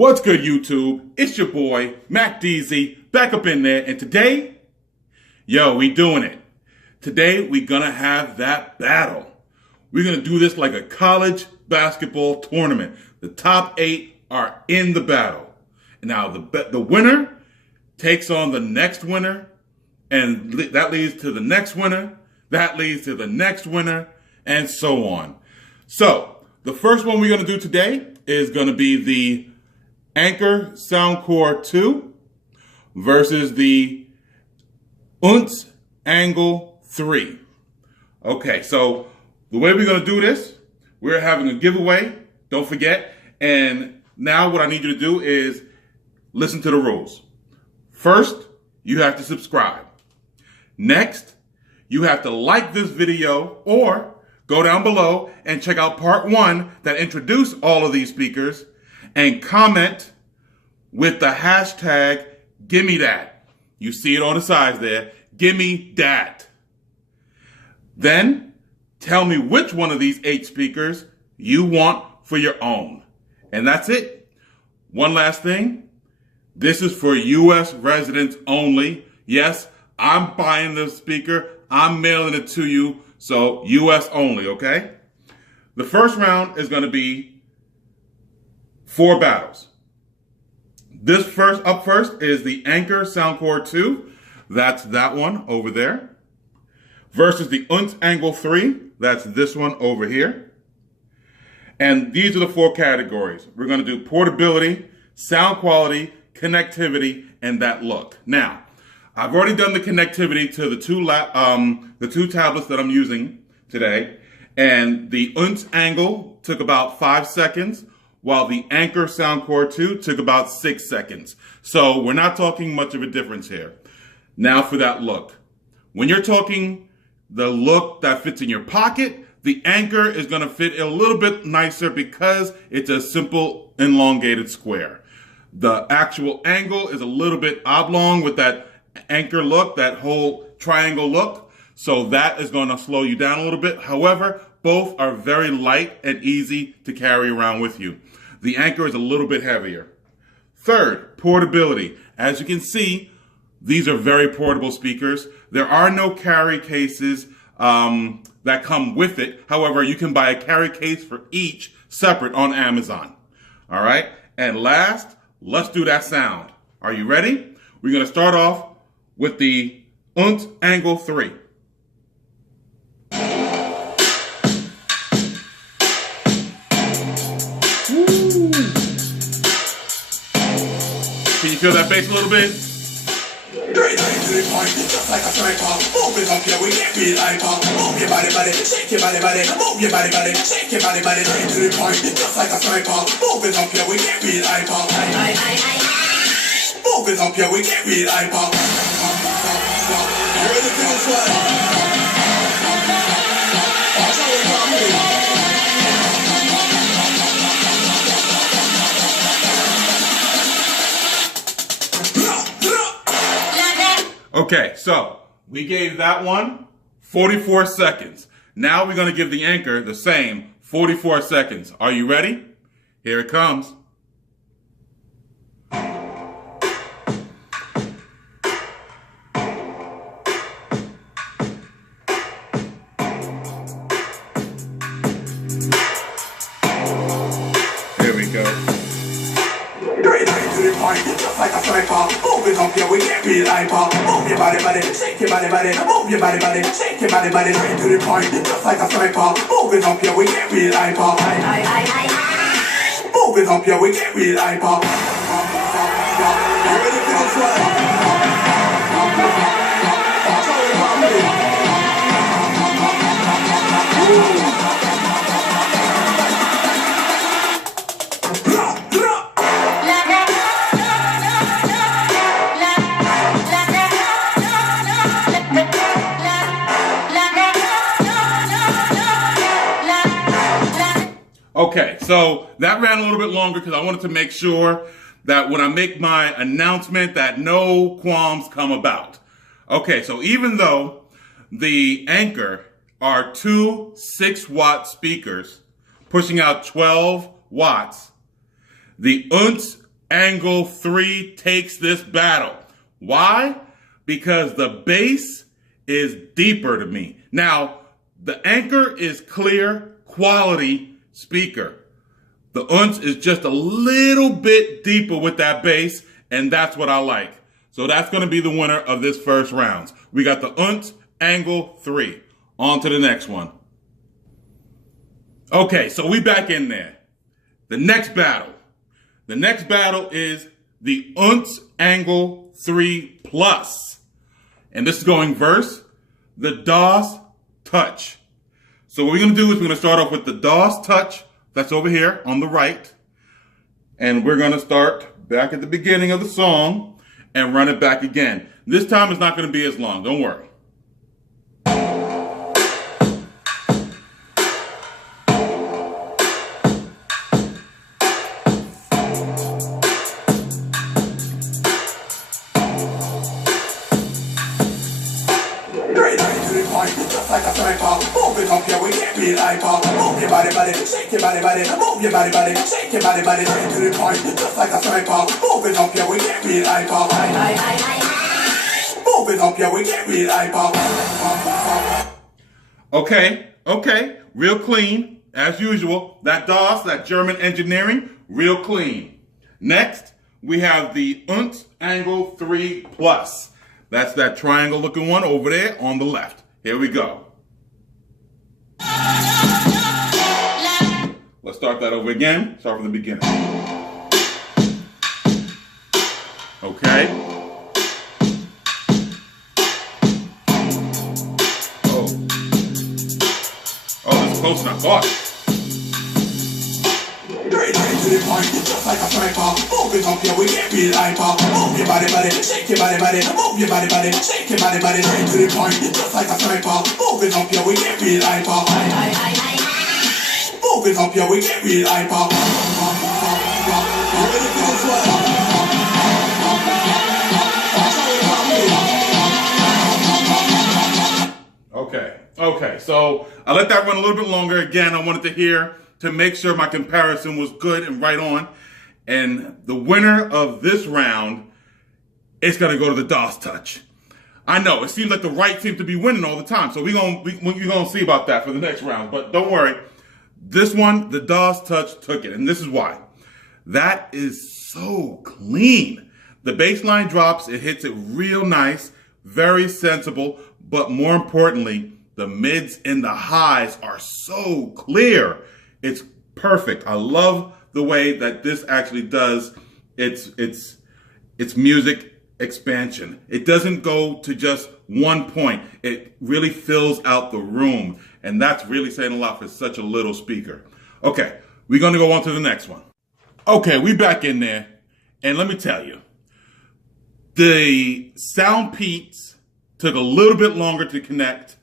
What's good, YouTube? It's your boy, Mac DZ, back up in there. And today, we doing it. Today, we gonna have that battle. We're gonna do this like a college basketball tournament. The top 8 are in the battle. Now, the winner takes on the next winner, and that leads to the next winner, that leads to the next winner, and so on. So, the first one we're gonna do today is gonna be the Anker SoundCore 2 versus the OontZ Angle 3. Okay, so the way we're going to do this, we're having a giveaway, don't forget. And now what I need you to do is listen to the rules. First, you have to subscribe. Next, you have to like this video or go down below and check out part 1 that introduced all of these speakers, and comment with the hashtag gimmedat. You see it on the sides there, gimmedat. Then tell me which one of these 8 speakers you want for your own. And that's it. One last thing. This is for US residents only. Yes, I'm buying the speaker. I'm mailing it to you. So US only, okay? The first round is going to be 4 battles. This up first is the Anker SoundCore 2. That's that one over there. Versus the OontZ Angle 3. That's this one over here. And these are the 4 categories. We're going to do portability, sound quality, connectivity, and that look. Now, I've already done the connectivity to the two tablets that I'm using today. And the OontZ Angle took about 5 seconds. While the Anker SoundCore 2 took about 6 seconds. So we're not talking much of a difference here. Now for that look. When you're talking the look that fits in your pocket, the Anker is going to fit a little bit nicer because it's a simple elongated square. The actual Angle is a little bit oblong with that Anker look, that whole triangle look. So that is going to slow you down a little bit. However, both are very light and easy to carry around with you. The Anker is a little bit heavier. Third, portability. As you can see, these are very portable speakers. There are no carry cases that come with it. However, you can buy a carry case for each separate on Amazon. All right. And last, let's do that sound. Are you ready? We're going to start off with the OontZ Angle 3. Can you feel that bass a little bit? Straight to the point, just like a striker. Move it up here, we get real hyper. Move your body, shake your body, move your body, shake your body. Straight to the point, just like a striker. Move it up here, we get real hyper. Move it up here, we get real hyper. You ready for this one? Okay, so we gave that one 44 seconds. Now we're going to give the Anker the same 44 seconds. Are you ready? Here it comes. Here we go. Just like a striker, move it up here, we get real hyper. Move your body, shake your body, move your body, shake your body. Straight to the point, just like a striker. Move it up here, we get real hyper. Move it up here, we get real hyper. You ready for this one? Okay, so that ran a little bit longer because I wanted to make sure that when I make my announcement that no qualms come about. Okay, so even though the Anker are 2 6-watt speakers pushing out 12 watts, the OontZ Angle 3 takes this battle. Why? Because the bass is deeper to me. Now, the Anker is clear, quality speaker. The OontZ is just a little bit deeper with that bass, and that's what I like. So that's going to be the winner of this first round. We got the OontZ Angle 3. On to the next one. Okay, so we back in there. The next battle. The next battle is the OontZ Angle 3 Plus. And this is going verse the DOS Touch. So what we're going to do is we're going to start off with the DOS Touch that's over here on the right. And we're going to start back at the beginning of the song and run it back again. This time it's not going to be as long. Don't worry. Like a straight pop, move it up, yeah, we can't be like pop. Move your body, shake your body, move your body, shake your body, straight to the point, just like a straight pop. Move it up, yeah, we can't be like pop. Move it up, yeah, we can't be like pop. Okay, real clean, as usual. That DOS, that German engineering, real clean. Next, we have the OontZ Angle 3 Plus. That's that triangle looking one over there on the left. Here we go. Let's start that over again. Start from the beginning. Okay. Oh, this is close enough. Oh. To the point, just like a straight pop. Move it up, yeah, we can't be like pop. Move your body, shake your body, move your body, shake your body, straight to the point, just like a straight pop. Move it up, yeah, we can't be like pop. Move it up, yeah, we can't be like pop. Okay, so I let that run a little bit longer. Again, I wanted to hear to make sure my comparison was good and right on. And the winner of this round is going to go to the DOS Touch. I know, it seems like the right seems to be winning all the time. So we're going to see about that for the next round. But don't worry. This one, the DOS Touch took it. And this is why. That is so clean. The bass line drops. It hits it real nice. Very sensible. But more importantly, the mids and the highs are so clear. It's perfect. I love the way that this actually does its music expansion. It doesn't go to just one point. It really fills out the room. And that's really saying a lot for such a little speaker. Okay, we're going to go on to the next one. Okay, we back in there. And let me tell you, the SoundPEATS took a little bit longer to connect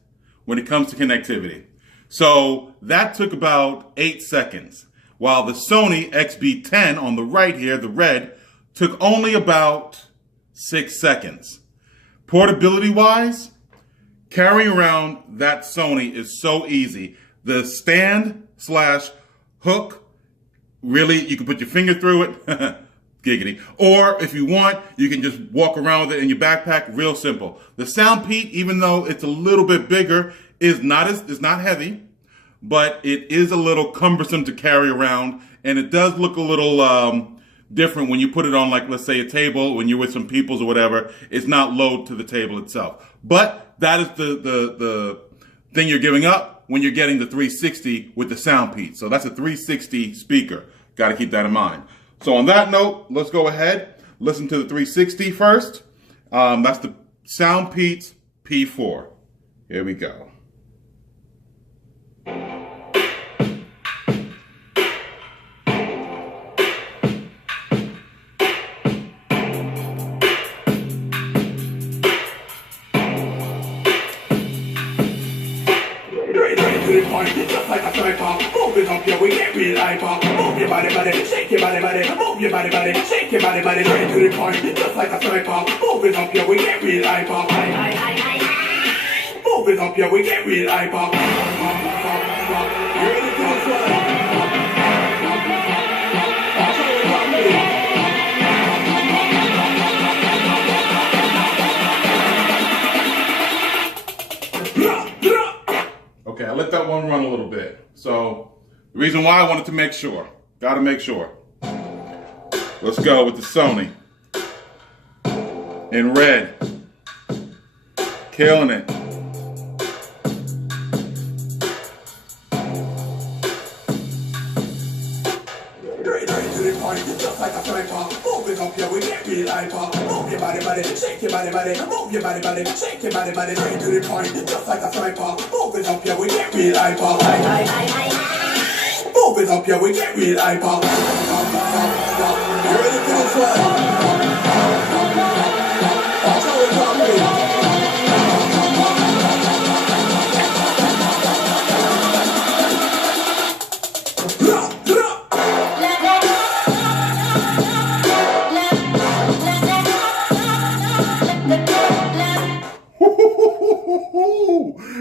when it comes to connectivity. So that took about 8 seconds, while the Sony XB10 on the right here, the red, took only about 6 seconds. Portability-wise, carrying around that Sony is so easy. The stand/hook, really, you can put your finger through it, giggity. Or if you want, you can just walk around with it in your backpack, real simple. The SoundPEAT, even though it's a little bit bigger, is not heavy, but it is a little cumbersome to carry around, and it does look a little different when you put it on, like, let's say a table, when you're with some peoples or whatever. It's not low to the table itself. But that is the thing you're giving up when you're getting the 360 with the SoundPEATS. So that's a 360 speaker. Got to keep that in mind. So on that note, let's go ahead, listen to the 360 first. That's the SoundPEATS P4. Here we go. Just like a straight pop, move it up, yeah, we can't be like pop. Move your body, shake your body, move your body, shake your body, straight to the point, just like a straight pop. Move it up, yeah, we can't be like pop. Move it up, yeah, we can't be like pop. to run a little bit. So the reason why I wanted to make sure, gotta make sure. Let's go with the Sony in red, killing it. Just like a striper, moving up here, we get real hyper. Move your body, body, shake your body, body, move your body, body, shake your body, body, straight to the point. Just like a striper, moving up here, we get real hyper. Moving up here, we get real hyper. You ready for this one?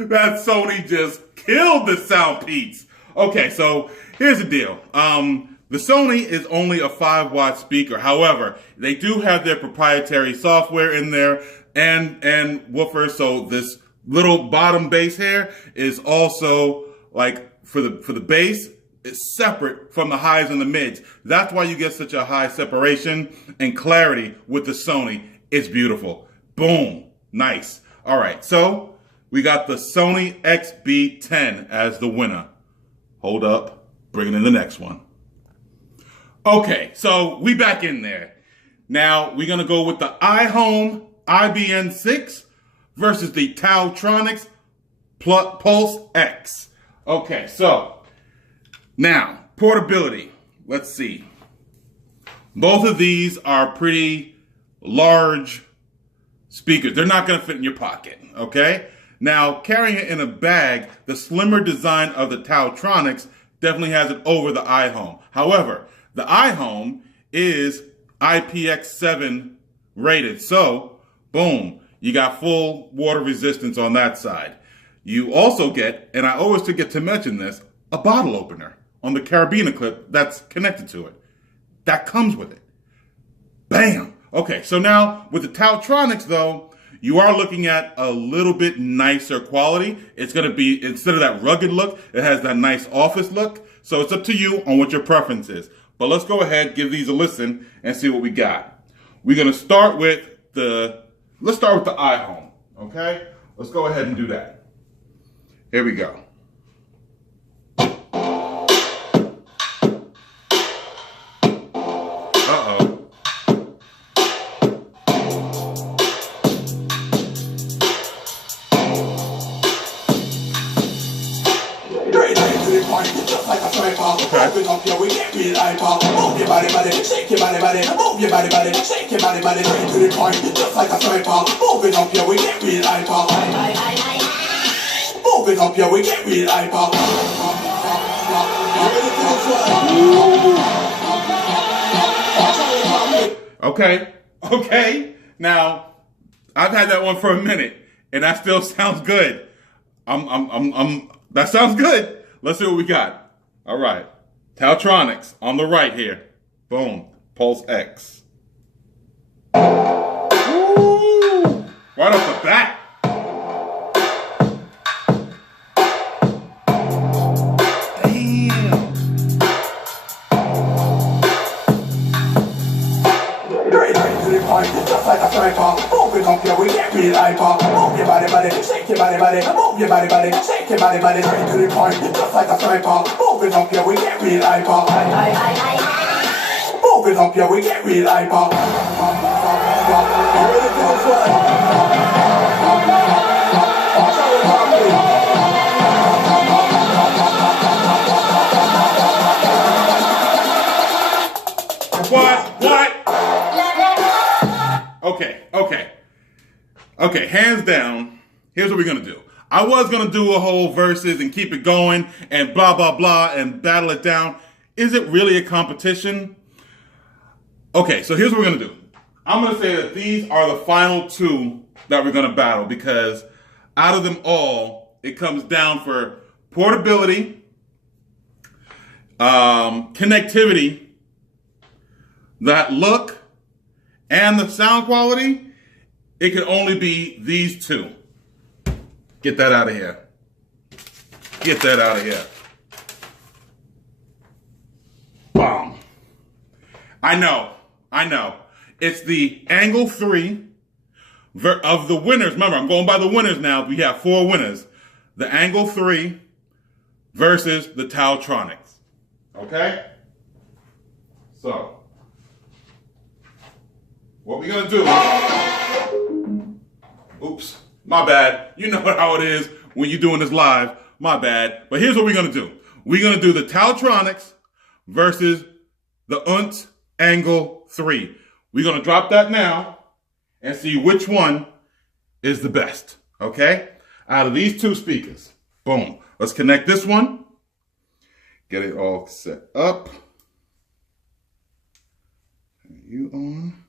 That Sony just killed the SoundPEATS. Okay, so here's the deal. The Sony is only a 5-watt speaker. However, they do have their proprietary software in there and woofers. So this little bottom bass here is also like for the bass, it's separate from the highs and the mids. That's why you get such a high separation and clarity with the Sony. It's beautiful. Boom. Nice. All right, so we got the Sony XB10 as the winner. Hold up, bringing in the next one. Okay, so we back in there. Now we're gonna go with the IHome IBN6 versus the TaoTronics Pulse X. Okay, so now portability. Let's see. Both of these are pretty large speakers. They're not gonna fit in your pocket, okay? Now, carrying it in a bag, the slimmer design of the TaoTronics definitely has it over the iHome. However, the iHome is IPX7 rated. So, boom, you got full water resistance on that side. You also get, and I always forget to mention this, a bottle opener on the carabiner clip that's connected to it. That comes with it. Bam! Okay, so now with the TaoTronics though, you are looking at a little bit nicer quality. It's going to be, instead of that rugged look, it has that nice office look. So it's up to you on what your preference is. But let's go ahead, give these a listen, and see what we got. We're going to start with let's start with the iHome, okay? Let's go ahead and do that. Here we go. Open up here, we get real hyper. Move your body, body, shake your body, body, move your body, body, shake your body, body, straight to the point, just like a striper. Moving up here, we get real hyper. Moving up here, we get real hyper. Okay. Now, I've had that one for a minute, and that still sounds good. That sounds good. Let's see what we got. All right, TaoTronics on the right here. Boom, Pulse X. Ooh, right off the bat. Damn. Just like a striper, moving up here, we get real hyper. Move your body, body, shake your body, body, move your body, body, shake your body, body, straight to the point, just like a striper. Moving up here, we get real hyper. Moving up here, we get real hyper. You ready for this one? What? Okay, hands down, here's what we're gonna do. I was gonna do a whole verses and keep it going and blah, blah, blah and battle it down. Is it really a competition? Okay, so here's what we're gonna do. I'm gonna say that these are the final two that we're gonna battle because out of them all, it comes down for portability, connectivity, that look, and the sound quality. It can only be these two. Get that out of here. Get that out of here. Boom. I know. It's the Angle 3 of the winners. Remember, I'm going by the winners now. We have 4 winners. The Angle 3 versus the TaoTronics. Okay? So, what we're going to do... Oops. My bad. You know how it is when you're doing this live. My bad. But here's what we're going to do. We're going to do the TaoTronics versus the OontZ Angle 3. We're going to drop that now and see which one is the best. Okay? Out of these 2 speakers. Boom. Let's connect this one. Get it all set up. Turn you on.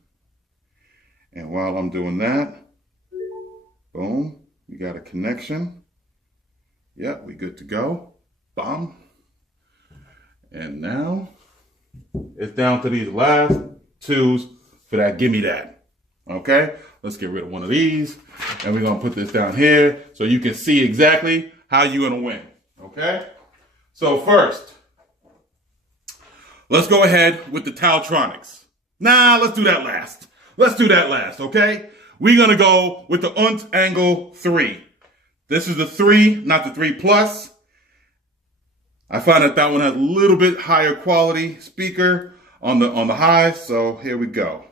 And while I'm doing that, boom, we got a connection. Yep, we good to go. Bomb. And now it's down to these last 2s for that gimme that. Okay, let's get rid of one of these. And we're gonna put this down here so you can see exactly how you're gonna win. Okay, so first, let's go ahead with the TaoTronics. Nah, let's do that last. Okay? We're gonna go with the OontZ Angle 3. This is the 3, not the 3 Plus. I find that one has a little bit higher quality speaker on the high, so here we go.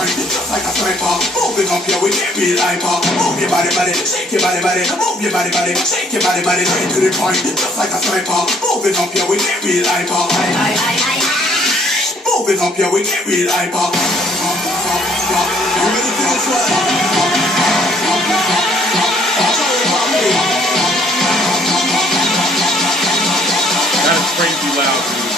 Just like a striper, moving up here, we can't be hyper. Move your body, shake your body, move your body, shake your body, straight to the point. Just like a striper, moving up here, we can't be hyper. Moving up here, we can't be hyper. You ready for this one? That is crazy loud, dude.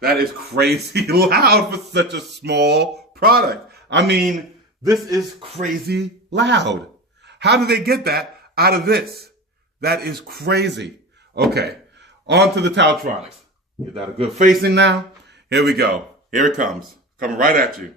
That is crazy loud for such a small product. I mean, this is crazy loud. How did they get that out of this? That is crazy. Okay, on to the TaoTronics. Get that a good facing now. Here we go. Here it comes. Coming right at you.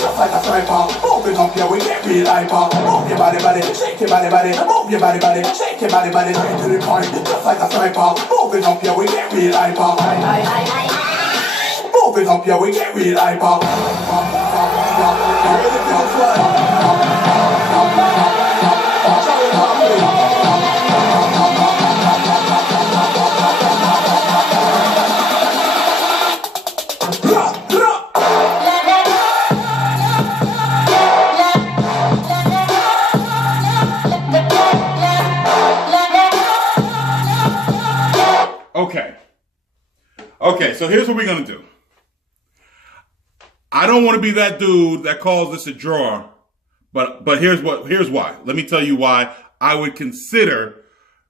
Just like a striper, moving up here, we can't be hyper. Move your body, shake your body, move your body, shake your body, straight to the point. Just like a striper, moving up here, we can't be hyper. Moving up here, we can't be hyper. You ready for this one? Okay, so here's what we're gonna do. I don't want to be that dude that calls this a draw, but here's why. Let me tell you why I would consider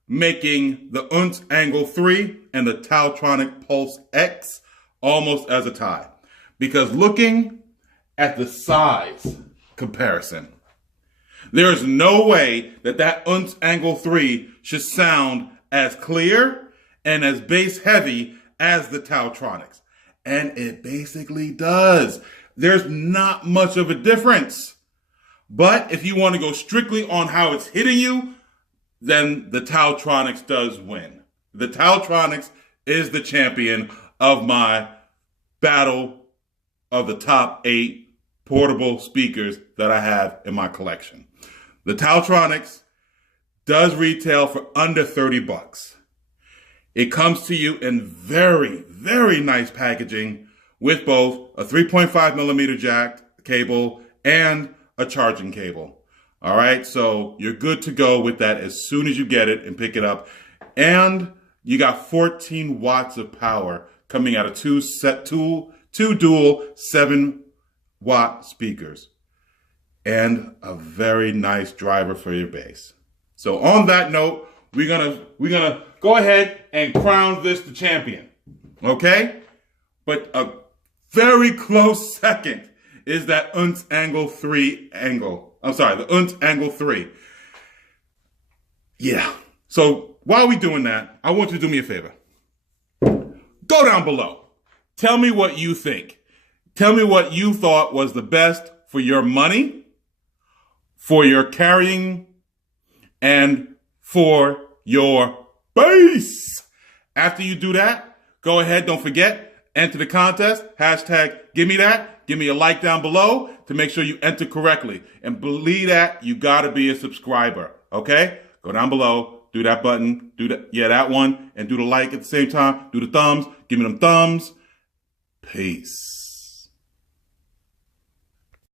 making the OontZ Angle 3 and the TaoTronic Pulse X almost as a tie. Because looking at the size comparison, there is no way that OontZ Angle 3 should sound as clear and as bass heavy as the TaoTronics. And it basically does. There's not much of a difference. But if you want to go strictly on how it's hitting you, then the TaoTronics does win. The TaoTronics is the champion of my battle of the top 8 portable speakers that I have in my collection. The TaoTronics does retail for under 30 bucks. It comes to you in very, very nice packaging with both a 3.5 millimeter jack cable and a charging cable. All right, so you're good to go with that as soon as you get it and pick it up. And you got 14 watts of power coming out of two dual 7 watt speakers and a very nice driver for your bass. So on that note, we're gonna go ahead and crown this the champion. Okay? But a very close second is that OontZ Angle 3 angle. I'm sorry, the OontZ Angle 3. Yeah. So while we're doing that, I want you to do me a favor. Go down below. Tell me what you think. Tell me what you thought was the best for your money, for your carrying, and for your bass. After you do that, go ahead, don't forget, enter the contest, hashtag gimmedat. Give me a like down below to make sure you enter correctly. And believe that, you gotta be a subscriber, okay? Go down below, do that button, do that, yeah, that one, and do the like at the same time, do the thumbs, give me them thumbs. Peace.